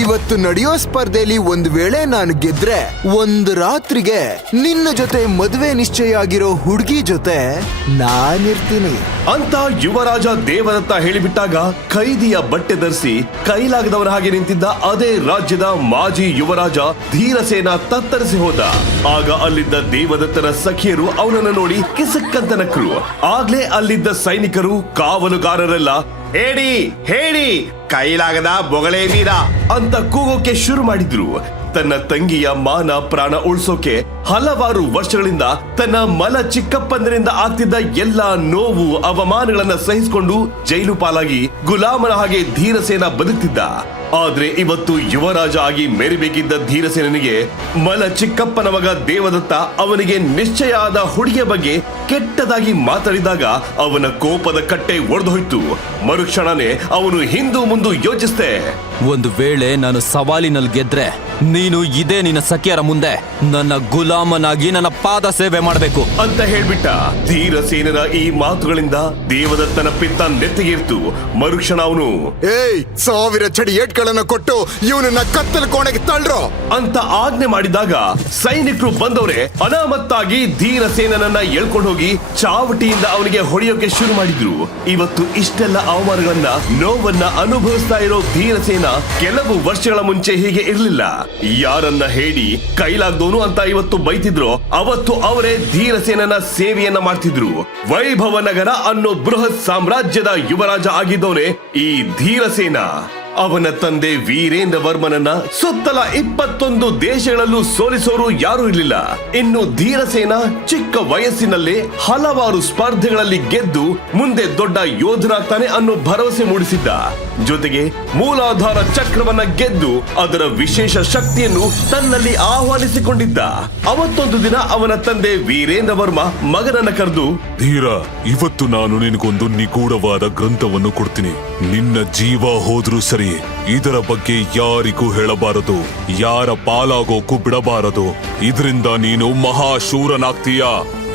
ಇವತ್ತು ನಡೆಯೋ ಸ್ಪರ್ಧೆಯಲ್ಲಿ ಒಂದ್ ವೇಳೆ ನಾನು ಗೆದ್ರೆ ಒಂದು ರಾತ್ರಿಗೆ ನಿನ್ನ ಜೊತೆ ಮದುವೆ ನಿಶ್ಚಯ ಆಗಿರೋ ಹುಡುಗಿ ಜೊತೆ ನಾನಿರ್ತೀನಿ ಅಂತ ಯುವರಾಜ ದೇವದತ್ತ ಹೇಳಿಬಿಟ್ಟಾಗ ಖೈದಿಯ ಬಟ್ಟೆ ಧರಿಸಿ ಕೈಲಾಗದವರ ಹಾಗೆ ನಿಂತಿದ್ದ ಅದೇ ರಾಜ್ಯದ ಮಾಜಿ ಯುವರಾಜ ಧೀರಸೇನ ತತ್ತರಿಸಿ ಹೋದ. ಆಗ ಅಲ್ಲಿದ್ದ ದೇವದತ್ತನ ಸಖಿಯರು ಅವನನ್ನು ನೋಡಿ ಕಿಸಕ್ಕಂತ ನಕ್ಕರು ಆಗ್ಲೇ ಅಲ್ಲಿದ್ದ ಸೈನಿಕರು ಕಾವಲುಗಾರರೆಲ್ಲ ಹೇಳಿ ಹೇಳಿ. ಕೈಲಾಗದ ಬೊಗಳೆ ವೀರ ಅಂತ ಕೂಗೋಕೆ ಶುರು ಮಾಡಿದ್ರು. ತನ್ನ ತಂಗಿಯ ಮಾನ ಪ್ರಾಣ ಉಳಿಸೋಕೆ ಹಲವಾರು ವರ್ಷಗಳಿಂದ ತನ್ನ ಮಲ ಚಿಕ್ಕಪ್ಪಂದರಿಂದ ಆಗ್ತಿದ್ದ ಎಲ್ಲಾ ನೋವು, ಅವಮಾನಗಳನ್ನ ಸಹಿಸಿಕೊಂಡು ಜೈಲು ಪಾಲಾಗಿ ಗುಲಾಮನ ಹಾಗೆ ಧೀರಸೇನ ಬದುಕ್ತಿದ್ದ. ಆದ್ರೆ ಇವತ್ತು ಯುವರಾಜ ಆಗಿ ಮೆರಿಬೇಕಿದ್ದ ಧೀರಸೇನನಿಗೆ ಮಲ ಚಿಕ್ಕಪ್ಪನ ಮಗ ದೇವದತ್ತ ಅವನಿಗೆ ನಿಶ್ಚಯ ಆದ ಹುಡುಗಿಯ ಬಗ್ಗೆ ಕೆಟ್ಟದಾಗಿ ಮಾತಾಡಿದಾಗ ಅವನ ಕೋಪದ ಕಟ್ಟೆ ಒಡೆದೋಯ್ತು ಮರುಕ್ಷಣನೇ ಅವನು ಹಿಂದೂ ಮುಂದೆ ಯೋಚಿಸ್ದೆ ಒಂದು ವೇಳೆ ನಾನು ಸವಾಲಿನಲ್ಲಿ ಗೆದ್ರೆ ನೀನು ಇದೇ ನಿನ್ನ ಸಖಿಯರ ಮುಂದೆ ನನ್ನ ಗುಲಾಮನಾಗಿ ನನ್ನ ಪಾದ ಸೇವೆ ಮಾಡಬೇಕು. ಅಂತ ಹೇಳ್ಬಿಟ್ಟ ಧೀರಸೇನರ ಈ ಮಾತುಗಳಿಂದ ದೇವದತ್ತನ ಪಿತ್ತ ನೆತ್ತಿಗೇರ್ತು ಮರುಕ್ಷಣ ಅವನು ಏಯ್ ಸಾವಿರ ಚಡಿ ಏಟ್ಗಳನ್ನ ಕೊಟ್ಟು ಇವನನ್ನ ಕತ್ತಲ ಕೋಣೆಗೆ ತಳ್ಳ್ರೋ ಅಂತ ಆಜ್ಞೆ ಮಾಡಿದಾಗ ಸೈನಿಕರು ಬಂದವರೆ ಅನಾಮತ್ತಾಗಿ ಧೀರಸೇನನನ್ನ ಎಳ್ಕೊಂಡು ಹೋಗಿ ಚಾವಟಿಯಿಂದ ಅವನಿಗೆ ಹೊಡೆಯೋಕೆ ಶುರು ಮಾಡಿದ್ರು. ಇವತ್ತು ಇಷ್ಟೆಲ್ಲ ಅವಮಾನಗಳನ್ನ ನೋವನ್ನ ಅನುಭವಿಸ್ತಾ ಇರೋ ಧೀರಸೇನ ಕೆಲವು ವರ್ಷಗಳ ಮುಂಚೆ ಹೀಗೆ ಇರ್ಲಿಲ್ಲ. ಯಾರನ್ನ ಹೇಳಿ ಕೈಲಾಗ್ದೋನು ಅಂತ ಇವತ್ತು ಬೈತಿದ್ರು, ಅವತ್ತು ಅವರೇ ಧೀರಸೇನನ ಸೇವೆಯನ್ನ ಮಾಡ್ತಿದ್ರು. ವೈಭವ ನಗರ ಅನ್ನೋ ಬೃಹತ್ ಸಾಮ್ರಾಜ್ಯದ ಯುವರಾಜ ಆಗಿದ್ದವನೇ ಈ ಧೀರಸೇನ. ಅವನ ತಂದೆ ವೀರೇಂದ್ರ ವರ್ಮನನ್ನ ಸುತ್ತಲ ಇಪ್ಪತ್ತೊಂದು ದೇಶಗಳಲ್ಲೂ ಸೋಲಿಸೋರು ಯಾರೂ ಇರಲಿಲ್ಲ. ಇನ್ನು ಧೀರಸೇನ ಚಿಕ್ಕ ವಯಸ್ಸಿನಲ್ಲೇ ಹಲವಾರು ಸ್ಪರ್ಧೆಗಳಲ್ಲಿ ಗೆದ್ದು ಮುಂದೆ ದೊಡ್ಡ ಯೋಧನಾಗ್ತಾನೆ ಅನ್ನೋ ಭರವಸೆ ಮೂಡಿಸಿದ್ದ. ಜೊತೆಗೆ ಮೂಲಾಧಾರ ಚಕ್ರವನ್ನ ಗೆದ್ದು ಅದರ ವಿಶೇಷ ಶಕ್ತಿಯನ್ನು ತನ್ನಲ್ಲಿ ಆಹ್ವಾನಿಸಿಕೊಂಡಿದ್ದ. ಅವತ್ತೊಂದು ದಿನ ಅವನ ತಂದೆ ವೀರೇಂದ್ರ ವರ್ಮ ಮಗನನ್ನ ಕರೆದು, ಧೀರ, ಇವತ್ತು ನಾನು ನಿನಗೊಂದು ನಿಗೂಢವಾದ ಗ್ರಂಥವನ್ನು ಕೊಡ್ತೀನಿ. ನಿನ್ನ ಜೀವ ಹೋದ್ರೂ ಸರಿ ಇದರ ಬಗ್ಗೆ ಯಾರಿಗೂ ಹೇಳಬಾರದು. ಯಾರ ಪಾಲಾಗೋಕು ಬಿಡಬಾರದು. ಇದರಿಂದ ನೀನು ಮಹಾಶೂರನಾಗ್ತೀಯ?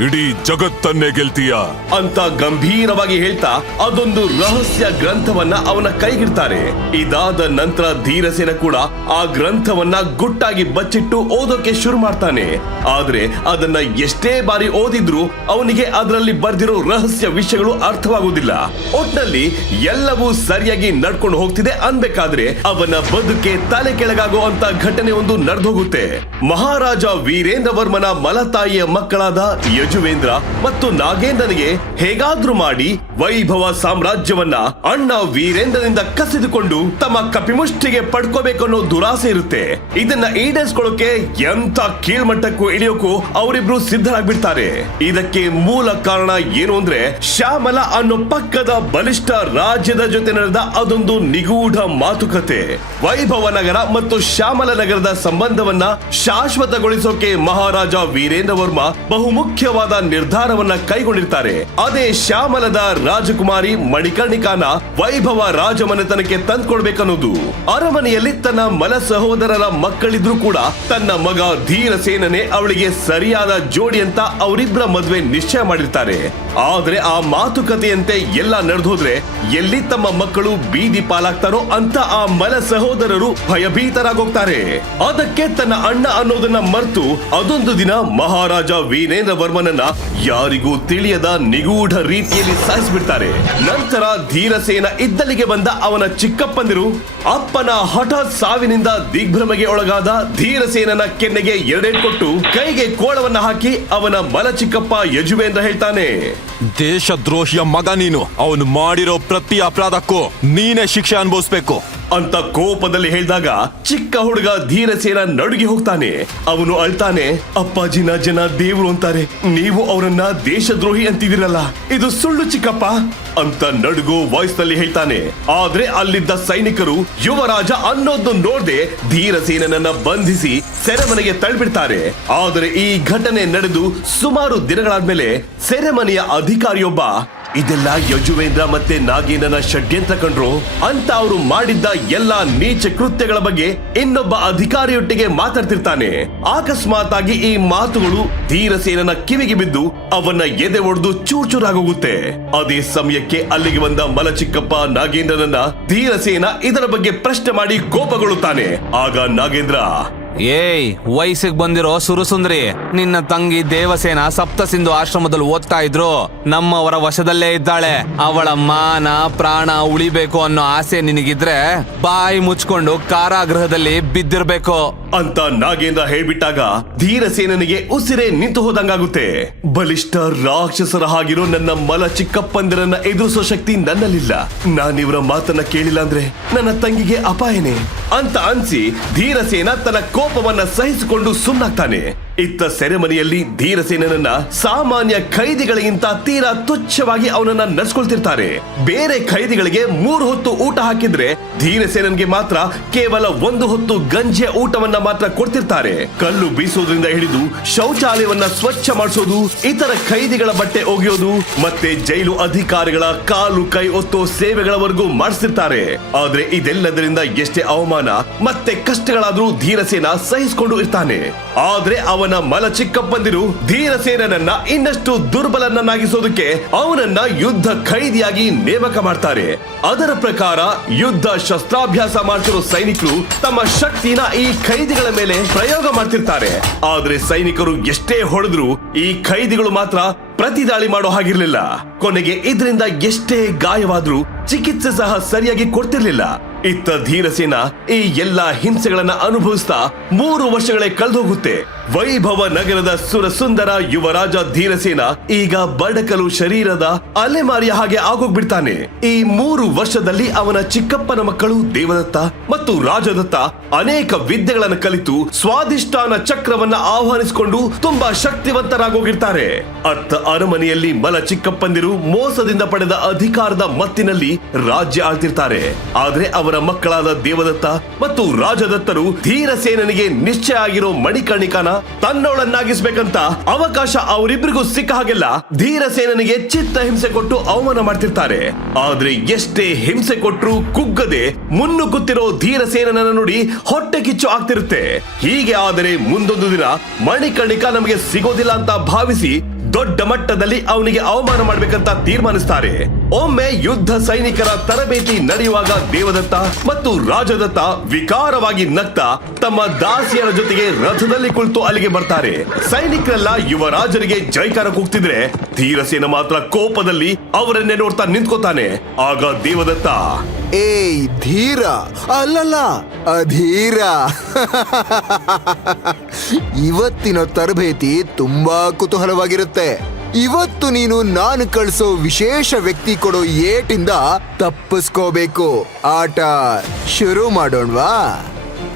ಇಡೀ ಜಗತ್ತನ್ನೇ ಗೆಲ್ತೀಯ. ಅಂತ ಗಂಭೀರವಾಗಿ ಹೇಳ್ತಾ ಅದೊಂದು ರಹಸ್ಯ ಗ್ರಂಥವನ್ನ ಅವನ ಕೈಗಿಡ್ತಾರೆ. ಇದಾದ ನಂತರ ಧೀರಸೇನ ಕೂಡ ಆ ಗ್ರಂಥವನ್ನ ಗುಟ್ಟಾಗಿ ಬಚ್ಚಿಟ್ಟು ಓದೋಕೆ ಶುರು ಮಾಡ್ತಾನೆ. ಆದ್ರೆ ಅದನ್ನ ಎಷ್ಟೇ ಬಾರಿ ಓದಿದ್ರು ಅವನಿಗೆ ಅದರಲ್ಲಿ ಬರ್ದಿರೋ ರಹಸ್ಯ ವಿಷಯಗಳು ಅರ್ಥವಾಗುವುದಿಲ್ಲ. ಒಟ್ನಲ್ಲಿ ಎಲ್ಲವೂ ಸರಿಯಾಗಿ ನಡ್ಕೊಂಡು ಹೋಗ್ತಿದೆ ಅನ್ಬೇಕಾದ್ರೆ ಅವನ ಬದುಕೆ ತಲೆ ಕೆಳಗಾಗೋ ಅಂತ ಘಟನೆ ಒಂದು ನಡೆದೋಗುತ್ತೆ. ಮಹಾರಾಜ ವೀರೇಂದ್ರ ವರ್ಮನ ಮಲತಾಯಿಯ ಮಕ್ಕಳಾದ ಯಜುವೇಂದ್ರ ಮತ್ತು ನಾಗೇಂದ್ರನಿಗೆ ಹೇಗಾದ್ರೂ ಮಾಡಿ ವೈಭವ ಸಾಮ್ರಾಜ್ಯವನ್ನ ಅಣ್ಣ ವೀರೇಂದ್ರನಿಂದ ಕಸಿದುಕೊಂಡು ತಮ್ಮ ಕಪಿಮುಷ್ಟಿಗೆ ಪಡ್ಕೋಬೇಕನ್ನೋ ದುರಾಸೆ ಇರುತ್ತೆ. ಇದನ್ನ ಈಡೇರಿಸ್ಕೊಳ್ಳೋಕೆ ಎಂತ ಕೀಳ್ಮಟ್ಟಕ್ಕೂ ಇಳಿಯೋಕು ಅವರಿಬ್ರು ಸಿದ್ಧರಾಗ್ಬಿಡ್ತಾರೆ. ಇದಕ್ಕೆ ಮೂಲ ಕಾರಣ ಏನು ಅಂದ್ರೆ ಶ್ಯಾಮಲ ಅನ್ನೋ ಪಕ್ಕದ ಬಲಿಷ್ಠ ರಾಜ್ಯದ ಜೊತೆ ನಡೆದ ಅದೊಂದು ನಿಗೂಢ ಮಾತುಕತೆ. ವೈಭವ ನಗರ ಮತ್ತು ಶ್ಯಾಮಲ ನಗರದ ಸಂಬಂಧವನ್ನ ಶಾಶ್ವತಗೊಳಿಸೋಕೆ ಮಹಾರಾಜ ವೀರೇಂದ್ರ ವರ್ಮ ಬಹುಮುಖ್ಯವಾದ ನಿರ್ಧಾರವನ್ನ ಕೈಗೊಂಡಿರ್ತಾರೆ. ಅದೇ ಶ್ಯಾಮಲದ ರಾಜಕುಮಾರಿ ಮಣಿಕರ್ಣಿಕಾನ ವೈಭವ ರಾಜಮನೆತನಕ್ಕೆ ತಂದ್ಕೊಡ್ಬೇಕನ್ನೋದು ಅರಮನೆಯಲ್ಲಿ ತನ್ನ ಮಲ ಸಹೋದರರ ಮಕ್ಕಳಿದ್ರು ಕೂಡ ತನ್ನ ಮಗ ಧೀರಸೇನನೆ ಅವಳಿಗೆ ಸರಿಯಾದ ಜೋಡಿ ಅಂತ ಅವರಿಬ್ಬರ ಮದ್ವೆ ನಿಶ್ಚಯ ಮಾಡಿರ್ತಾರೆ. ಆದ್ರೆ ಆ ಮಾತುಕತೆಯಂತೆ ಎಲ್ಲ ನಡೆದೋದ್ರೆ ಎಲ್ಲಿ ತಮ್ಮ ಮಕ್ಕಳು ಬೀದಿ ಪಾಲಾಗ್ತಾರೋ ಅಂತ ಆ ಮಲ ಸಹೋದರರು ಭಯಭೀತರಾಗೋಗ್ತಾರೆ. ಅದಕ್ಕೆ ತನ್ನ ಅಣ್ಣ ಅನ್ನೋದನ್ನ ಮರ್ತು ಅದೊಂದು ದಿನ ಮಹಾರಾಜ ವೀರೇಂದ್ರ ವರ್ಮನನ್ನ ಯಾರಿಗೂ ತಿಳಿಯದ ನಿಗೂಢ ರೀತಿಯಲ್ಲಿ ಸಾಯಿಸ್ಬಿಡ್ತಾರೆ. ನಂತರ ಧೀರಸೇನ ಇದ್ದಲಿಗೆ ಬಂದ ಅವನ ಚಿಕ್ಕಪ್ಪಂದಿರು ಅಪ್ಪನ ಹಠಾತ್ ಸಾವಿನಿಂದ ದಿಗ್ಭ್ರಮೆಗೆ ಒಳಗಾದ ಧೀರಸೇನನ ಕೆನ್ನೆಗೆ ಎರಡೇಟ್ ಕೊಟ್ಟು ಕೈಗೆ ಕೋಳವನ್ನ ಹಾಕಿ ಅವನ ಮಲ ಚಿಕ್ಕಪ್ಪ ಯಜುವೇಂದ್ರ ಹೇಳ್ತಾನೆ. ದೇಶದ್ರೋಹಿಯ ಮಗ ನೀನು. ಅವನು ಮಾಡಿರೋ ಪ್ರತಿ ಅಪರಾಧಕ್ಕೂ ನೀನೇ ಶಿಕ್ಷೆ ಅನುಭವಿಸ್ಬೇಕು. ಅಂತ ಕೋಪದಲ್ಲಿ ಹೇಳಿದಾಗ ಚಿಕ್ಕ ಹುಡುಗ ಧೀರಸೇನ ನಡುಗಿ ಹೋಗ್ತಾನೆ. ಅವನು ಅಳ್ತಾನೆ ಅಪ್ಪಾಜಿನ ಜನ ದೇವರು ಅಂತಾರೆ. ನೀವು ಅವರನ್ನ ದೇಶದ್ರೋಹಿ ಅಂತಿದಿರಲ್ಲ ಇದು ಸುಳ್ಳು ಚಿಕ್ಕಪ್ಪ ಅಂತ ನಡುಗು ವಾಯ್ಸ್ನಲ್ಲಿ ಹೇಳ್ತಾನೆ. ಆದ್ರೆ ಅಲ್ಲಿದ್ದ ಸೈನಿಕರು ಯುವರಾಜ ಅನ್ನೋದು ನೋಡದೆ ಧೀರಸೇನನನ್ನ ಬಂಧಿಸಿ ಸೆರೆಮನೆಗೆ ತಳ್ಬಿಡ್ತಾರೆ ಆದರೆ ಈ ಘಟನೆ ನಡೆದು ಸುಮಾರು ದಿನಗಳಾದ್ಮೇಲೆ ಸೆರೆಮನೆಯ ಅಧಿಕಾರಿಯೊಬ್ಬ ಇದೆಲ್ಲ ಯಜುವೇಂದ್ರ ಮತ್ತೆ ನಾಗೇಂದ್ರನ ಷಡ್ಯಂತ್ರ ಕಂಡ್ರು. ಅಂತ ಅವರು ಮಾಡಿದ್ದ ಎಲ್ಲಾ ನೀಚ ಕೃತ್ಯಗಳ ಬಗ್ಗೆ ಇನ್ನೊಬ್ಬ ಅಧಿಕಾರಿಯೊಟ್ಟಿಗೆ ಮಾತಾಡ್ತಿರ್ತಾನೆ. ಅಕಸ್ಮಾತ್ ಆಗಿ ಈ ಮಾತುಗಳು ಧೀರಸೇನನ ಕಿವಿಗೆ ಬಿದ್ದು ಅವನ್ನ ಎದೆ ಒಡೆದು ಚೂರ್ ಚೂರಾಗೋಗುತ್ತೆ ಅದೇ ಸಮಯಕ್ಕೆ ಅಲ್ಲಿಗೆ ಬಂದ ಮಲಚಿಕ್ಕಪ್ಪ ನಾಗೇಂದ್ರನನ್ನ ಧೀರಸೇನ ಇದರ ಬಗ್ಗೆ ಪ್ರಶ್ನೆ ಮಾಡಿ ಕೋಪಗೊಳ್ಳುತ್ತಾನೆ. ಆಗ ನಾಗೇಂದ್ರ, ಏಯ್, ವಯಸ್ಸಿಗೆ ಬಂದಿರೋ ಸುರಸುಂದ್ರಿ. ನಿನ್ನ ತಂಗಿ ದೇವಸೇನ ಸಪ್ತ ಸಿಂಧು ಆಶ್ರಮದಲ್ಲಿ ಓದ್ತಾ ಇದ್ರು. ನಮ್ಮವರ ವಶದಲ್ಲೇ ಇದ್ದಾಳೆ. ಅವಳ ಮಾನ, ಪ್ರಾಣ ಉಳಿಬೇಕು ಅನ್ನೋ ಆಸೆ ನಿನಗಿದ್ರೆ ಬಾಯಿ ಮುಚ್ಕೊಂಡು ಕಾರಾಗೃಹದಲ್ಲಿ ಬಿದ್ದಿರ್ಬೇಕು. ಅಂತ ನಾಗೇಂದ್ರ ಹೇಳ್ಬಿಟ್ಟಾಗ ಧೀರಸೇನನಿಗೆ ಉಸಿರೆ ನಿಂತು ಹೋದಂಗಾಗುತ್ತೆ. ಬಲಿಷ್ಠ ರಾಕ್ಷಸರ ಹಾಗಿರೋ ನನ್ನ ಮಲ ಚಿಕ್ಕಪ್ಪಂದಿರನ್ನ ಎದುರಿಸೋ ಶಕ್ತಿ ನನ್ನಲ್ಲಿಲ್ಲ. ನಾನಿವರ ಮಾತನ್ನ ಕೇಳಿಲ್ಲ ಅಂದ್ರೆ ನನ್ನ ತಂಗಿಗೆ ಅಪಾಯನೇ? ಅಂತ ಅನ್ಸಿ ಧೀರಸೇನ ತನ್ನ ಕೋಪವನ್ನ ಸಹಿಸಿಕೊಂಡು ಸುಮ್ಮನಾಗ್ತಾನೆ ಇತ್ತ ಸೆರೆಮನಿಯಲ್ಲಿ ಧೀರಸೇನನನ್ನ ಸಾಮಾನ್ಯ ಖೈದಿಗಳಿಗಿಂತ ತೀರಾ ತುಚ್ಛವಾಗಿ ಅವನನ್ನ ನಡ್ಸ್ಕೊಳ್ತಿರ್ತಾರೆ. ಬೇರೆ ಖೈದಿಗಳಿಗೆ ಮೂರು ಹೊತ್ತು ಊಟ ಹಾಕಿದ್ರೆ ಧೀರಸೇನನ್ಗೆ ಮಾತ್ರ ಕೇವಲ ಒಂದು ಹೊತ್ತು ಗಂಜಿಯ ಊಟವನ್ನ ಮಾತ್ರ ಕೊಡ್ತಿರ್ತಾರೆ. ಕಲ್ಲು ಬೀಸೋದ್ರಿಂದ ಹಿಡಿದು ಶೌಚಾಲಯವನ್ನ ಸ್ವಚ್ಛ ಮಾಡಿಸೋದು, ಇತರ ಖೈದಿಗಳ ಬಟ್ಟೆ ಒಗೆಯೋದು, ಮತ್ತೆ ಜೈಲು ಅಧಿಕಾರಿಗಳ ಕಾಲು ಕೈ ಒತ್ತೋ ಸೇವೆಗಳವರೆಗೂ ಮಾಡಿಸಿರ್ತಾರೆ ಆದ್ರೆ ಇದೆಲ್ಲದರಿಂದ ಎಷ್ಟೇ ಅವಮಾನ, ಮತ್ತೆ ಕಷ್ಟಗಳಾದ್ರೂ ಧೀರಸೇನ ಸಹಿಸಿಕೊಂಡು ಇರ್ತಾನೆ. ಆದ್ರೆ ಅವನ ಮಲ ಚಿಕ್ಕಪ್ಪಂದಿರು ಧೀರಸೇನನನ್ನ ಇನ್ನಷ್ಟು ದುರ್ಬಲನನ್ನಾಗಿಸೋದಕ್ಕೆ ಅವನನ್ನ ಯುದ್ಧ ಖೈದಿಯಾಗಿ ನೇಮಕ ಮಾಡ್ತಾರೆ. ಅದರ ಪ್ರಕಾರ ಯುದ್ಧ ಶಸ್ತ್ರಾಭ್ಯಾಸ ಮಾಡ್ತಿರೋ ಸೈನಿಕರು ತಮ್ಮ ಶಕ್ತಿನ ಈ ಖೈದಿಗಳ ಮೇಲೆ ಪ್ರಯೋಗ ಮಾಡ್ತಿರ್ತಾರೆ. ಆದ್ರೆ ಸೈನಿಕರು ಎಷ್ಟೇ ಹೊಡೆದ್ರು ಈ ಖೈದಿಗಳು ಮಾತ್ರ ಪ್ರತಿದಾಳಿ ಮಾಡೋ ಹಾಗಿರ್ಲಿಲ್ಲ. ಕೊನೆಗೆ ಇದರಿಂದ ಎಷ್ಟೇ ಗಾಯವಾದ್ರೂ ಚಿಕಿತ್ಸೆ ಸಹ ಸರಿಯಾಗಿ ಕೊಡ್ತಿರ್ಲಿಲ್ಲ. ಇತ್ತ ಧೀರಸೇನ ಈ ಎಲ್ಲಾ ಹಿಂಸೆಗಳನ್ನ ಅನುಭವಿಸ್ತಾ ಮೂರು ವರ್ಷಗಳೇ ಕಳೆದೋಗುತ್ತೆ. ವೈಭವ ನಗರದ ಸುರಸುಂದರ ಯುವರಾಜ ಧೀರಸೇನ ಈಗ ಬಡಕಲು ಶರೀರದ ಅಲೆಮಾರಿಯ ಹಾಗೆ ಆಗೋಗ್ಬಿಡ್ತಾನೆ. ಈ ಮೂರು ವರ್ಷದಲ್ಲಿ ಅವನ ಚಿಕ್ಕಪ್ಪನ ಮಕ್ಕಳು ದೇವದತ್ತ ಮತ್ತು ರಾಜದತ್ತ ಅನೇಕ ವಿದ್ಯೆಗಳನ್ನು ಕಲಿತು ಸ್ವಾದಿಷ್ಟಾನ ಚಕ್ರವನ್ನ ಆಹ್ವಾನಿಸಿಕೊಂಡು ತುಂಬಾ ಶಕ್ತಿವಂತರಾಗೋಗಿರ್ತಾರೆ. ಅತ್ತ ಅರಮನೆಯಲ್ಲಿ ಮಲ ಚಿಕ್ಕಪ್ಪಂದಿರು ಮೋಸದಿಂದ ಪಡೆದ ಅಧಿಕಾರದ ಮತ್ತಿನಲ್ಲಿ ರಾಜ್ಯ ಆಳ್ತಿರ್ತಾರೆ. ಆದ್ರೆ ಅವರ ಮಕ್ಕಳಾದ ದೇವದತ್ತ ಮತ್ತು ರಾಜದತ್ತರು ಧೀರಸೇನನಿಗೆ ನಿಶ್ಚಯ ಆಗಿರೋ ಮಣಿಕರ್ಣಿಕನ ತನ್ನೋಳನ್ನಾಗಿಸ್ಬೇಕಂತ ಅವಕಾಶ ಅವರಿಬ್ರಿಗೂ ಸಿಕ್ಕ ಹಾಗೆಲ್ಲ ಧೀರಸೇನನಿಗೆ ಚಿತ್ತ ಹಿಂಸೆ ಕೊಟ್ಟು ಅವಮಾನ ಮಾಡ್ತಿರ್ತಾರೆ. ಆದ್ರೆ ಎಷ್ಟೇ ಹಿಂಸೆ ಕೊಟ್ರು ಕುಗ್ಗದೆ ಮುನ್ನುಗ್ಗುತ್ತಿರೋ ಧೀರಸೇನನನ್ನ ನೋಡಿ ಹೊಟ್ಟೆ ಕಿಚ್ಚು ಆಗ್ತಿರುತ್ತೆ. ಹೀಗೆ ಆದರೆ ಮುಂದೊಂದು ದಿನ ಮಣಿಕರ್ಣಿಕ ನಮಗೆ ಸಿಗೋದಿಲ್ಲ ಅಂತ ಭಾವಿಸಿ ದೊಡ್ಡ ಮಟ್ಟದಲ್ಲಿ ಅವನಿಗೆ ಅವಮಾನ ಮಾಡ್ಬೇಕಂತ ತೀರ್ಮಾನಿಸ್ತಾರೆ. ಒಮ್ಮೆ ಯುದ್ಧ ಸೈನಿಕರ ತರಬೇತಿ ನಡೆಯುವಾಗ ದೇವದತ್ತ ಮತ್ತು ರಾಜದತ್ತ ವಿಕಾರವಾಗಿ ನಗ್ತ ತಮ್ಮ ದಾಸಿಯರ ಜೊತೆಗೆ ರಥದಲ್ಲಿ ಕುಳಿತು ಅಲ್ಲಿಗೆ ಬರ್ತಾರೆ. ಸೈನಿಕರೆಲ್ಲ ಯುವರಾಜರಿಗೆ ಜೈಕಾರ ಕೂಗ್ತಿದ್ರೆ ಧೀರಸೇನ ಮಾತ್ರ ಕೋಪದಲ್ಲಿ ಅವರನ್ನೇ ನೋಡ್ತಾ ನಿಂತ್ಕೋತಾನೆ. ಆಗ ದೇವದತ್ತ, ಏಯ್ ಧೀರ, ಅಲ್ಲಲ್ಲ, ಅಧೀರ. ಇವತ್ತಿನ ತರಬೇತಿ ತುಂಬಾ ಕುತೂಹಲವಾಗಿರುತ್ತೆ. ಇವತ್ತು ನೀನು ನಾನು ಕಳಿಸೋ ವಿಶೇಷ ವ್ಯಕ್ತಿ ಕೊಡೋ ಏಟಿಂದ ತಪ್ಪಿಸ್ಕೋಬೇಕು. ಆಟ ಶುರು ಮಾಡೋಣವಾ?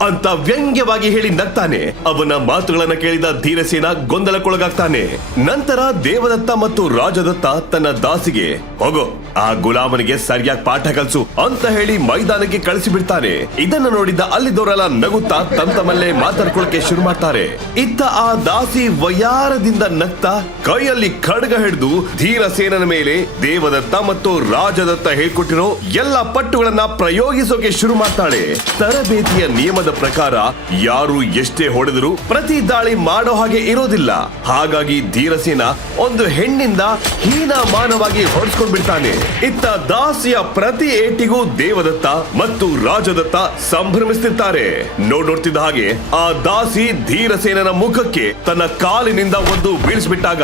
ಅಂತ ವ್ಯಂಗ್ಯವಾಗಿ ಹೇಳಿ ನಗ್ತಾನೆ. ಅವನ ಮಾತುಗಳನ್ನ ಕೇಳಿದ ಧೀರಸೇನ ಗೊಂದಲಕ್ಕೊಳಗಾಗ್ತಾನೆ. ನಂತರ ದೇವದತ್ತ ಮತ್ತು ರಾಜದತ್ತ ತನ್ನ ದಾಸಿಗೆ, ಹೋಗೋ. ಆ ಗುಲಾಮನಿಗೆ ಸರಿಯಾಗಿ ಪಾಠ ಕಲ್ಸು ಅಂತ ಹೇಳಿ ಮೈದಾನಕ್ಕೆ ಕಳಿಸಿ ಬಿಡ್ತಾನೆ. ಇದನ್ನ ನೋಡಿದ ಅಲ್ಲಿದ್ದವರೆಲ್ಲ ನಗುತ್ತಾ ತಂತಮಲ್ಲೇ ಮಾತಾಡ್ಕೊಳಕ್ಕೆ ಶುರು ಮಾಡ್ತಾರೆ. ಇತ್ತ ಆ ದಾಸಿ ವಯಾರದಿಂದ ನಗ್ತಾ ಕೈಯಲ್ಲಿ ಖಡ್ಗ ಹಿಡಿದು ಧೀರಸೇನನ ಮೇಲೆ ದೇವದತ್ತ ಮತ್ತು ರಾಜದತ್ತ ಹೇಳ್ಕೊಟ್ಟಿರೋ ಎಲ್ಲ ಪಟ್ಟುಗಳನ್ನ ಪ್ರಯೋಗಿಸೋಕೆ ಶುರು ಮಾಡ್ತಾಳೆ. ತರಬೇತಿಯ ನಿಯಮದ ಪ್ರಕಾರ ಯಾರು ಎಷ್ಟೇ ಹೊಡೆದ್ರೂ ಪ್ರತಿ ದಾಳಿ ಮಾಡೋ ಹಾಗೆ ಇರೋದಿಲ್ಲ. ಹಾಗಾಗಿ ಧೀರಸೇನ ಒಂದು ಹೆಣ್ಣಿಂದ ಹೀನ ಮಾನವಾಗಿ ಬಿಡ್ತಾನೆ ಇತ್ತ ದಾಸಿಯ ಪ್ರತಿ ಏಟಿಗೂ ದೇವದತ್ತ ಮತ್ತು ರಾಜದತ್ತ ಸಂಭ್ರಮಿಸುತ್ತಿದ್ದಾರೆ. ನೋಡ್ ನೋಡ್ತಿದ್ದ ಹಾಗೆ ಆ ದಾಸಿ ಧೀರಸೇನನ ಮುಖಕ್ಕೆ ತನ್ನ ಕಾಲಿನಿಂದ ಒಂದು ಬೀಳಿಸ್ಬಿಟ್ಟಾಗ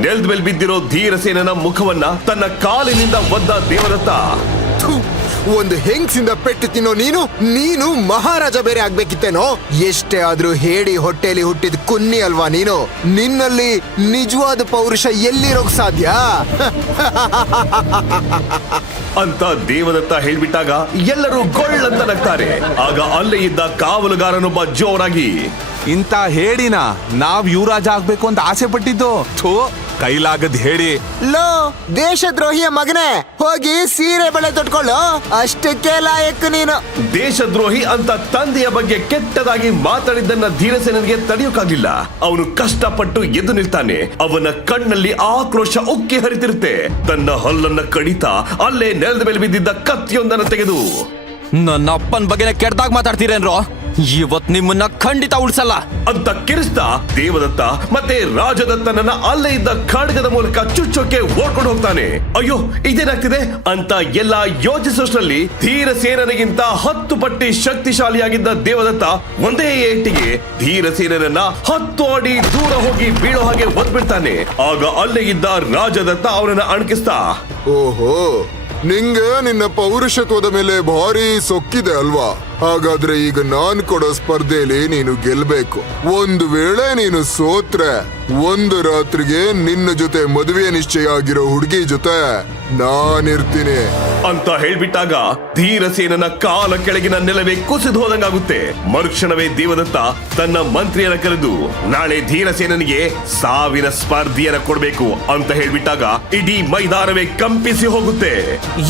ನೆಲದ ಮೇಲೆ ಬಿದ್ದಿರೋ ಧೀರಸೇನನ ಮುಖವನ್ನ ತನ್ನ ಕಾಲಿನಿಂದ ಒದ್ದ ದೇವದತ್ತ. ಒಂದು ಹೆಂಗ್ಸಿಂದ ಪೆಟ್ಟು ತಿನ್ನೋ ನೀನು ನೀನು ಮಹಾರಾಜ ಬೇರೆ ಆಗ್ಬೇಕಿತ್ತೇನೋ? ಎಷ್ಟೇ ಆದ್ರೂ ಹೇಳಿ ಹೊಟ್ಟೆಲಿ ಹುಟ್ಟಿದ ಕುನ್ನಿ ಅಲ್ವಾ ನೀನು? ನಿನ್ನಲ್ಲಿ ನಿಜವಾದ ಪೌರುಷ ಎಲ್ಲಿರೋಕ್ ಸಾಧ್ಯ? ಅಂತ ದೇವದತ್ತ ಹೇಳ್ಬಿಟ್ಟಾಗ ಎಲ್ಲರೂ ಗೊಳ್ಳಂತ ನಗ್ತಾರೆ ಆಗ ಅಲ್ಲೇ ಇದ್ದ ಕಾವಲುಗಾರನೊಬ್ಬ ಜೋರಾಗಿ ಇಂತ ಹೇಳಿನ ನಾವ್ ಯುವರಾಜ ಆಗ್ಬೇಕು ಅಂತ ಆಸೆ ಪಟ್ಟಿದ್ದು? ಥೋ. ಕೈಲಾಗದ್ ಹೇಳಿ. ಲೋ ದೇಶದ್ರೋಹಿಯ ಮಗನೇ ಹೋಗಿ ಸೀರೆ ಬಳೆ ತೊಟ್ಕೊಳ್ಳು. ಅಷ್ಟಕ್ಕೆ ಲಾಯಕ್ ನೀನು. ದೇಶದ್ರೋಹಿ ಅಂತ ತಂದೆಯ ಬಗ್ಗೆ ಕೆಟ್ಟದಾಗಿ ಮಾತಾಡಿದ್ದನ್ನ ಧೀರಸೇನನಿಗೆ ತಡೆಯೋಕಾಗಿಲ್ಲ ಅವನು ಕಷ್ಟಪಟ್ಟು ಎದ್ದು ನಿಲ್ತಾನೆ. ಅವನ ಕಣ್ಣಲ್ಲಿ ಆಕ್ರೋಶ ಉಕ್ಕಿ ಹರಿತಿರುತ್ತೆ. ತನ್ನ ಹಲ್ಲನ್ನ ಕಡಿತಾ ಅಲ್ಲೇ ನೆಲದ ಮೇಲೆ ಬಿದ್ದಿದ್ದ ಕತ್ತಿಯೊಂದನ್ನು ತೆಗೆದು. ನನ್ನ ಅಪ್ಪನ ಬಗ್ಗೆನೇ ಕೆಟ್ಟದಾಗ ಮಾತಾಡ್ತೀರೇನ್ರೋ? ಇವತ್ ನಿಮ್ಮನ್ನ ಖಂಡಿತ ಉಳಿಸಲ್ಲ. ಅಂತ ಕಿರಿಸ್ತ ದೇವದತ್ತ ಮತ್ತೆ ರಾಜದತ್ತನನ್ನ ಅಲ್ಲೇ ಇದ್ದ ಖಡ್ಗದ ಮೂಲಕ ಚುಚ್ಚೋಕೆ ಓಡ್ಕೊಂಡು ಹೋಗ್ತಾನೆ. ಅಯ್ಯೋ ಇದೇನಾಗ್ತಿದೆ ಅಂತ ಎಲ್ಲ ಯೋಚಿಸೋಷ್ಟರಲ್ಲಿ ಧೀರಸೇನನಿಗಿಂತ ಹತ್ತು ಪಟ್ಟಿ ಶಕ್ತಿಶಾಲಿಯಾಗಿದ್ದ ದೇವದತ್ತ ಒಂದೇ ಏಟಿಗೆ ಧೀರಸೇನನನ್ನ ಹತ್ತು ಅಡಿ ದೂರ ಹೋಗಿ ಬೀಳೋ ಹಾಗೆ ಒದ್ಬಿಡ್ತಾನೆ. ಆಗ ಅಲ್ಲೇ ಇದ್ದ ರಾಜದತ್ತ ಅವನನ್ನ ಅಣಕಿಸ್ತಾ. ಓಹೋ ನಿಂಗೆ ನಿನ್ನ ಪೌರುಷತ್ವದ ಮೇಲೆ ಭಾರಿ ಸೊಕ್ಕಿದೆ ಅಲ್ವಾ? ಹಾಗಾದ್ರೆ ಈಗ ನಾನ್ ಕೊಡೋ ಸ್ಪರ್ಧೆಯಲ್ಲಿ ನೀನು ಗೆಲ್ಬೇಕು. ಒಂದು ವೇಳೆ ನೀನು ಸೋತ್ರೆ ಒಂದು ರಾತ್ರಿಗೆ ನಿನ್ನ ಜೊತೆ ಮದುವೆ ನಿಶ್ಚಯ ಆಗಿರೋ ಹುಡುಗಿ ಜೊತೆ ನಾನಿರ್ತೀನಿ. ಅಂತ ಹೇಳ್ಬಿಟ್ಟಾಗ ಧೀರಸೇನನ ಕಾಲ ಕೆಳಗಿನ ನೆಲವೇ ಕುಸಿದು ಹೋದಂಗಾಗುತ್ತೆ. ಮರುಕ್ಷಣವೇ ದೇವದತ್ತ ತನ್ನ ಮಂತ್ರಿಯನ್ನ ಕರೆದು ನಾಳೆ ಧೀರಸೇನನಿಗೆ ಸಾವಿನ ಸ್ಪರ್ಧೆಯನ್ನ ಕೊಡ್ಬೇಕು ಅಂತ ಹೇಳ್ಬಿಟ್ಟಾಗ ಇಡೀ ಮೈದಾನವೇ ಕಂಪಿಸಿ ಹೋಗುತ್ತೆ.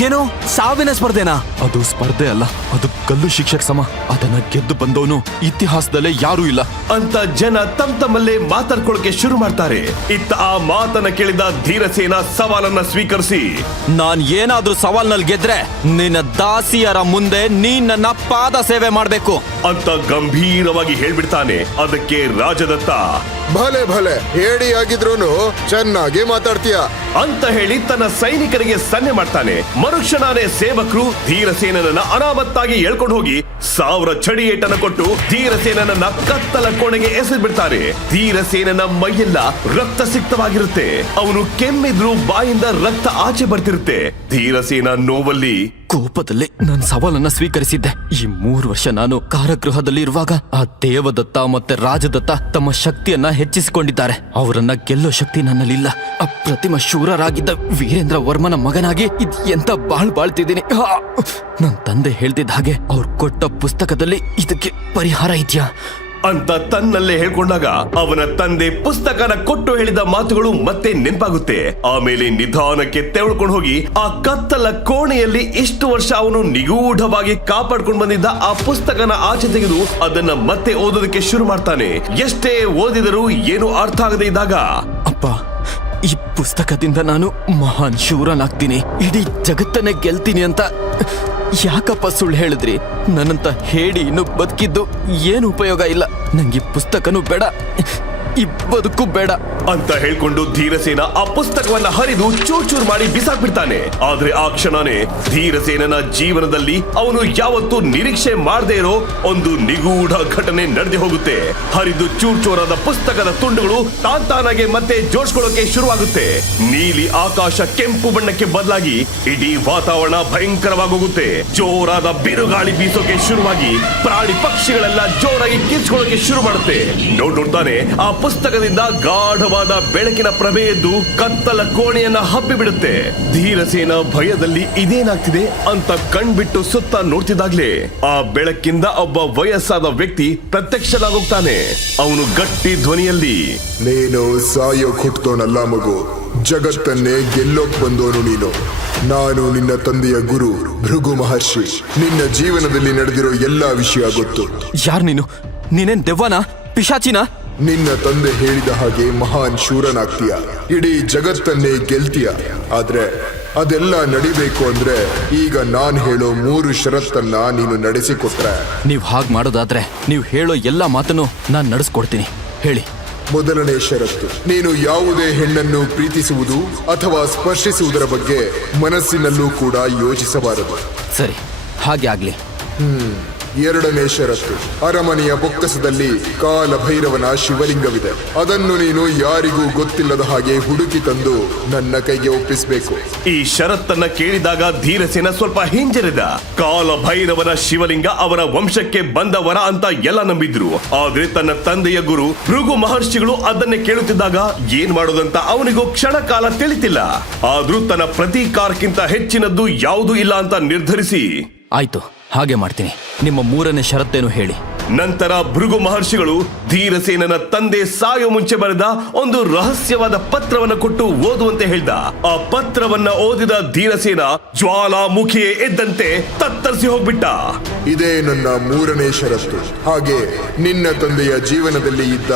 ಏನು ಸಾವಿನ ಸ್ಪರ್ಧೆನಾ? ಅದು ಸ್ಪರ್ಧೆ ಅಲ್ಲ ಅದು ಗಲ್ಲು ಸಮ ಅದನ್ನ ಗೆದ್ದು ಬಂದವನು ಇತಿಹಾಸದಲ್ಲೇ ಯಾರೂ ಇಲ್ಲ. ಅಂತ ಜನ ತಮ್ ತಮ್ಮಲ್ಲೇ ಮಾತಾಡ್ಕೊಳಕ್ಕೆ ಶುರು ಮಾಡ್ತಾರೆ. ಇತ್ತ ಆ ಮಾತನ್ನ ಕೇಳಿದ ಧೀರಸೇನ ಸವಾಲನ್ನ ಸ್ವೀಕರಿಸಿ. ನಾನ್ ಏನಾದ್ರೂ ಸವಾಲ್ನಲ್ಲಿ ಗೆದ್ರೆ ನಿನ್ನ ದಾಸಿಯರ ಮುಂದೆ ನೀನ್ ನನ್ನ ಪಾದ ಸೇವೆ ಮಾಡ್ಬೇಕು. ಅಂತ ಗಂಭೀರವಾಗಿ ಹೇಳ್ಬಿಡ್ತಾನೆ ಅದಕ್ಕೆ ರಾಜದತ್ತ. ಭಲೆ ಭಲೆ ಹೇಳಿ ಆಗಿದ್ರೂನು ಚೆನ್ನಾಗಿ ಮಾತಾಡ್ತೀಯ. ಅಂತ ಹೇಳಿ ತನ್ನ ಸೈನಿಕರಿಗೆ ಸನ್ನೆ ಮಾಡ್ತಾನೆ. ಮರುಕ್ಷಣಾನೇ ಸೇವಕರು ಧೀರಸೇನನನ್ನ ಅನಾಮತ್ತಾಗಿ ಎಳ್ಕೊಂಡು ಹೋಗಿ ಸಾವಿರ ಚಡಿ ಏಟನ್ನ ಕೊಟ್ಟು ಧೀರಸೇನನನ್ನ ಕತ್ತಲ ಕೋಣೆಗೆ ಎಸೆದು ಬಿಡ್ತಾರೆ ಧೀರಸೇನನ ಮೈಯೆಲ್ಲ ರಕ್ತ ಸಿಕ್ತವಾಗಿರುತ್ತೆ ಅವನು ಕೆಮ್ಮಿದ್ರು ಬಾಯಿಂದ ರಕ್ತ ಆಚೆ ಬರ್ತಿರುತ್ತೆ. ಧೀರಸೇನ ನೋವಲ್ಲಿ ಕೋಪದಲ್ಲಿ ನನ್ನ ಸವಾಲನ್ನ ಸ್ವೀಕರಿಸಿದ್ದೆ. ಈ ಮೂರು ವರ್ಷ ನಾನು ಕಾರಾಗೃಹದಲ್ಲಿ ಇರುವಾಗ ಆ ದೇವದತ್ತ ಮತ್ತೆ ರಾಜದತ್ತ ತಮ್ಮ ಶಕ್ತಿಯನ್ನ ಹೆಚ್ಚಿಸಿಕೊಂಡಿದ್ದಾರೆ. ಅವರನ್ನ ಗೆಲ್ಲೋ ಶಕ್ತಿ ನನ್ನಲ್ಲಿಲ್ಲ. ಅಪ್ರತಿಮ ಶೂರರಾಗಿದ್ದ ವೀರೇಂದ್ರ ವರ್ಮನ ಮಗನಾಗಿ ಇದ್ ಎಂತ ಬಾಳ್ ಬಾಳ್ತಿದ್ದೀನಿ. ನನ್ನ ತಂದೆ ಹೇಳ್ತಿದ್ದ ಹಾಗೆ ಅವ್ರು ಕೊಟ್ಟ ಪುಸ್ತಕದಲ್ಲಿ ಇದಕ್ಕೆ ಪರಿಹಾರ ಇದೆಯಾ? ಅಂತ ತನ್ನಲ್ಲೇ ಹೇಳ್ಕೊಂಡಾಗ ಅವನ ತಂದೆ ಪುಸ್ತಕನ ಕೊಟ್ಟು ಹೇಳಿದ ಮಾತುಗಳು ಮತ್ತೆ ನೆನಪಾಗುತ್ತೆ. ಆಮೇಲೆ ನಿಧಾನಕ್ಕೆ ತೆವಳ್ಕೊಂಡು ಹೋಗಿ ಆ ಕತ್ತಲ ಕೋಣೆಯಲ್ಲಿ ಇಷ್ಟು ವರ್ಷ ಅವನು ನಿಗೂಢವಾಗಿ ಕಾಪಾಡ್ಕೊಂಡು ಬಂದಿದ್ದ ಆ ಪುಸ್ತಕನ ಆಚೆ ತೆಗೆದು ಅದನ್ನ ಮತ್ತೆ ಓದೋದಕ್ಕೆ ಶುರು ಮಾಡ್ತಾನೆ. ಎಷ್ಟೇ ಓದಿದರೂ ಏನು ಅರ್ಥ ಆಗದೆ ಇದ್ದಾಗ ಈ ಪುಸ್ತಕದಿಂದ ನಾನು ಮಹಾನ್ ಶೂರನಾಗ್ತೀನಿ. ಇಡೀ ಜಗತ್ತನ್ನೇ ಗೆಲ್ತೀನಿ ಅಂತ ಯಾಕಪ್ಪ ಸುಳ್ಳು ಹೇಳಿದ್ರಿ? ನನ್ನಂತ ಹೇಳಿ ಇನ್ನು ಬದುಕಿದ್ದು ಏನು ಉಪಯೋಗ ಇಲ್ಲ. ನಂಗೆ ಪುಸ್ತಕನೂ ಬೇಡ. ಈ ಬದುಕು ಬೇಡ. ಅಂತ ಹೇಳ್ಕೊಂಡು ಧೀರಸೇನ ಆ ಪುಸ್ತಕವನ್ನ ಹರಿದು ಚೂರ್ ಚೂರ್ ಮಾಡಿ ಬಿಸಾಕ್ಬಿಡ್ತಾನೆ. ಆದ್ರೆ ಆ ಕ್ಷಣನೇ ಧೀರಸೇನನ ಜೀವನದಲ್ಲಿ ಅವನು ಯಾವತ್ತೂ ನಿರೀಕ್ಷೆ ಮಾಡದೇ ಇರೋ ಒಂದು ನಿಗೂಢ ಘಟನೆ ನಡೆದು ಹೋಗುತ್ತೆ. ಹರಿದು ಚೂರ್ ಚೂರಾದ ಪುಸ್ತಕದ ತುಂಡುಗಳು ತಾಂತಾನಾಗೆ ಮತ್ತೆ ಜೋಡ್ಸ್ಕೊಳ್ಳೋಕೆ ಶುರುವಾಗುತ್ತೆ. ನೀಲಿ ಆಕಾಶ ಕೆಂಪು ಬಣ್ಣಕ್ಕೆ ಬದಲಾಗಿ ಇಡೀ ವಾತಾವರಣ ಭಯಂಕರವಾಗೋಗುತ್ತೆ. ಜೋರಾದ ಬಿರುಗಾಳಿ ಬೀಸೋಕೆ ಶುರುವಾಗಿ ಪ್ರಾಣಿ ಪಕ್ಷಿಗಳೆಲ್ಲ ಜೋರಾಗಿ ಕಿರ್ಚ್ಕೊಳ್ಳೋಕೆ ಶುರು ಮಾಡುತ್ತೆ. ನೋಡ್ ನೋಡ್ತಾನೆ ಆ ಪುಸ್ತಕದಿಂದ ಗಾಢವಾದ ಬೆಳಕಿನ ಪ್ರಭೆ ಎದ್ದು ಕತ್ತಲ ಕೋಣೆಯನ್ನ ಹಬ್ಬಿಬಿಡುತ್ತೆ. ಧೀರಸೇನ ಭಯದಲ್ಲಿ ಇದೇನಾಗ್ತಿದೆ ಅಂತ ಕಣ್ಬಿಟ್ಟು ಸುತ್ತ ನೋಡ್ತಿದ್ದಾಗ್ಲೇ. ಆ ಬೆಳಕಿಂದ ಒಬ್ಬ ವಯಸ್ಸಾದ ವ್ಯಕ್ತಿ ಪ್ರತ್ಯಕ್ಷನಾಗೋಗ್ತಾನೆ. ಅವನು ಗಟ್ಟಿ ಧ್ವನಿಯಲ್ಲಿ ನೀನು ಸಾಯೋ ಹುಟ್ಟೋನಲ್ಲ ಮಗು. ಜಗತ್ತನ್ನೇ ಗೆಲ್ಲೋಕ್ ಬಂದೋನು ನೀನು. ನಾನು ನಿನ್ನ ತಂದೆಯ ಗುರು ಭೃಗು ಮಹರ್ಷಿ. ನಿನ್ನ ಜೀವನದಲ್ಲಿ ನಡೆದಿರೋ ಎಲ್ಲಾ ವಿಷಯ ಗೊತ್ತು. ಯಾರ್ ನೀನು? ನೀನೇನ್ ದೆವ್ವನಾ? ಪಿಶಾಚಿನ? ನಿನ್ನ ತಂದೆ ಹೇಳಿದ ಹಾಗೆ ಮಹಾನ್ ಶೂರನಾಗ್ತೀಯ. ಇಡೀ ಜಗತ್ತನ್ನೇ ಗೆಲ್ತೀಯ. ಆದ್ರೆ ಅದೆಲ್ಲ ನಡಿಬೇಕು ಅಂದ್ರೆ ಈಗ ನಾನ್ ಹೇಳೋ ಮೂರು ಷರತ್ತನ್ನ ನೀನು ನಡೆಸಿಕೊಟ್ರೆ. ನೀವ್ ಹಾಗ್ ಮಾಡೋದಾದ್ರೆ ನೀವು ಹೇಳೋ ಎಲ್ಲ ಮಾತನ್ನು ನಾನ್ ನಡೆಸ್ಕೊಡ್ತೀನಿ. ಹೇಳಿ. ಮೊದಲನೇ ಷರತ್ತು. ನೀನು ಯಾವುದೇ ಹೆಣ್ಣನ್ನು ಪ್ರೀತಿಸುವುದು ಅಥವಾ ಸ್ಪರ್ಶಿಸುವುದರ ಬಗ್ಗೆ ಮನಸ್ಸಿನಲ್ಲೂ ಕೂಡ ಯೋಚಿಸಬಾರದು. ಸರಿ. ಹಾಗೆ ಆಗ್ಲಿ. ಎರಡನೇ ಷರತ್ತು. ಅರಮನೆಯ ಬೊಕ್ಕಸದಲ್ಲಿ ಕಾಲ ಭೈರವನ ಶಿವಲಿಂಗವಿದೆ. ಅದನ್ನು ನೀನು ಯಾರಿಗೂ ಗೊತ್ತಿಲ್ಲದ ಹಾಗೆ ಹುಡುಕಿ ತಂದು ನನ್ನ ಕೈಗೆ ಒಪ್ಪಿಸಬೇಕು. ಈ ಷರತ್ತನ್ನ ಕೇಳಿದಾಗ ಧೀರಸೇನ ಸ್ವಲ್ಪ ಹಿಂಜರಿದ. ಕಾಲ ಭೈರವನ ಶಿವಲಿಂಗ ಅವರ ವಂಶಕ್ಕೆ ಬಂದವರ ಅಂತ ಎಲ್ಲ ನಂಬಿದ್ರು. ಆದ್ರೆ ತನ್ನ ತಂದೆಯ ಗುರು ಭೃಗು ಮಹರ್ಷಿಗಳು ಅದನ್ನೇ ಕೇಳುತ್ತಿದ್ದಾಗ ಏನ್ ಮಾಡೋದಂತ ಅವನಿಗೂ ಕ್ಷಣ ಕಾಲ ತಿಳಿತಿಲ್ಲ. ಆದ್ರೂ ತನ್ನ ಪ್ರತೀಕಾರಕ್ಕಿಂತ ಹೆಚ್ಚಿನದ್ದು ಯಾವುದೂ ಇಲ್ಲ ಅಂತ ನಿರ್ಧರಿಸಿ. ಆಯ್ತು. ಹಾಗೆ ಮಾಡ್ತೀನಿ. ನಿಮ್ಮ ಮೂರನೇ ಷರತ್ತೇನು ಹೇಳಿ. ನಂತರ ಭೃಗು ಮಹರ್ಷಿಗಳು ಧೀರಸೇನನ ತಂದೆ ಸಾಯೋ ಮುಂಚೆ ಬರೆದ ಒಂದು ರಹಸ್ಯವಾದ ಪತ್ರವನ್ನು ಕೊಟ್ಟು ಓದುವಂತೆ ಹೇಳ್ದ. ಆ ಪತ್ರವನ್ನ ಓದಿದ ಧೀರಸೇನ ಜ್ವಾಲಾಮುಖಿಯೇ ಎದ್ದಂತೆ ತತ್ತರಿಸಿ ಹೋಗ್ಬಿಟ್ಟ. ಇದೇ ನನ್ನ ಮೂರನೇ ಷರತ್ತು. ಹಾಗೆ ನಿನ್ನ ತಂದೆಯ ಜೀವನದಲ್ಲಿ ಇದ್ದ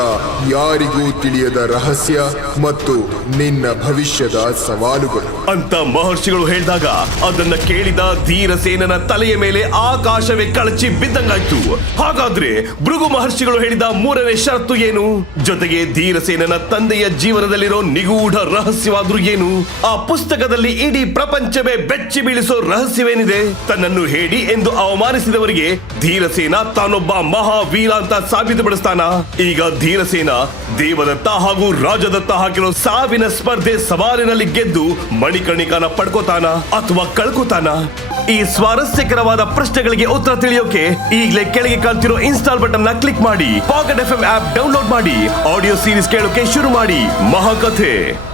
ಯಾರಿಗೂ ತಿಳಿಯದ ರಹಸ್ಯ ಮತ್ತು ನಿನ್ನ ಭವಿಷ್ಯದ ಸವಾಲುಗಳು. ಅಂತ ಮಹರ್ಷಿಗಳು ಹೇಳಿದಾಗ ಅದನ್ನ ಕೇಳಿದ ಧೀರಸೇನನ ತಲೆಯ ಮೇಲೆ ಆಕಾಶವೇ ಕಳಚಿ ಬಿದ್ದಂಗಾಯ್ತು. ಹಾಗಾದ್ರೆ ಭೃಗು ಮಹರ್ಷಿಗಳು ಹೇಳಿದ ಮೂರನೇ ಷರತ್ತು ಏನು? ಜೊತೆಗೆ ಧೀರಸೇನನ ತಂದೆಯ ಜೀವನದಲ್ಲಿರೋ ನಿಗೂಢ ರಹಸ್ಯವಾದ್ರೂ ಏನು? ಆ ಪುಸ್ತಕದಲ್ಲಿ ಇಡೀ ಪ್ರಪಂಚವೇ ಬೆಚ್ಚಿ ಬೀಳಿಸೋ ರಹಸ್ಯವೇನಿದೆ? ತನ್ನನ್ನು ಹೇಳಿ ಎಂದು ಅವಮಾನಿಸಿದವರಿಗೆ ಧೀರಸೇನ ತಾನೊಬ್ಬ ಮಹಾವೀರ ಅಂತ ಸಾಬೀತುಪಡಿಸ್ತಾನ? ಈಗ ಧೀರಸೇನ ದೇವದತ್ತ ಹಾಗೂ ರಾಜದತ್ತ ಹಾಕಿರೋ ಸಾವಿನ ಸ್ಪರ್ಧೆ ಸವಾಲಿನಲ್ಲಿ ಗೆದ್ದು ಮಣಿಕರ್ಣಿಕಾನ ಪಡ್ಕೋತಾನ ಅಥವಾ ಕಳ್ಕೋತಾನ? ಈ ಸ್ವಾರಸ್ಯಕರವಾದ ಪ್ರಶ್ನೆಗಳಿಗೆ ಉತ್ತರ ತಿಳಿಯೋಕೆ ಈಗಲೇ ಕೆಳಗೆ ಕಾಣ್ತಿರೋ ಇನ್ಸ್ಟಾಲ್ ಬಟನ್ ಕ್ಲಿಕ್ ಮಾಡಿ ಪಾಕೆಟ್ ಎಫ್ ಆಪ್ ಡೌನ್ಲೋಡ್ ಮಾಡಿ ಆಡಿಯೋ ಸೀರೀಸ್ ಕೇಳೋಕೆ ಶುರು ಮಾಡಿ ಮಹಾಕಥೆ.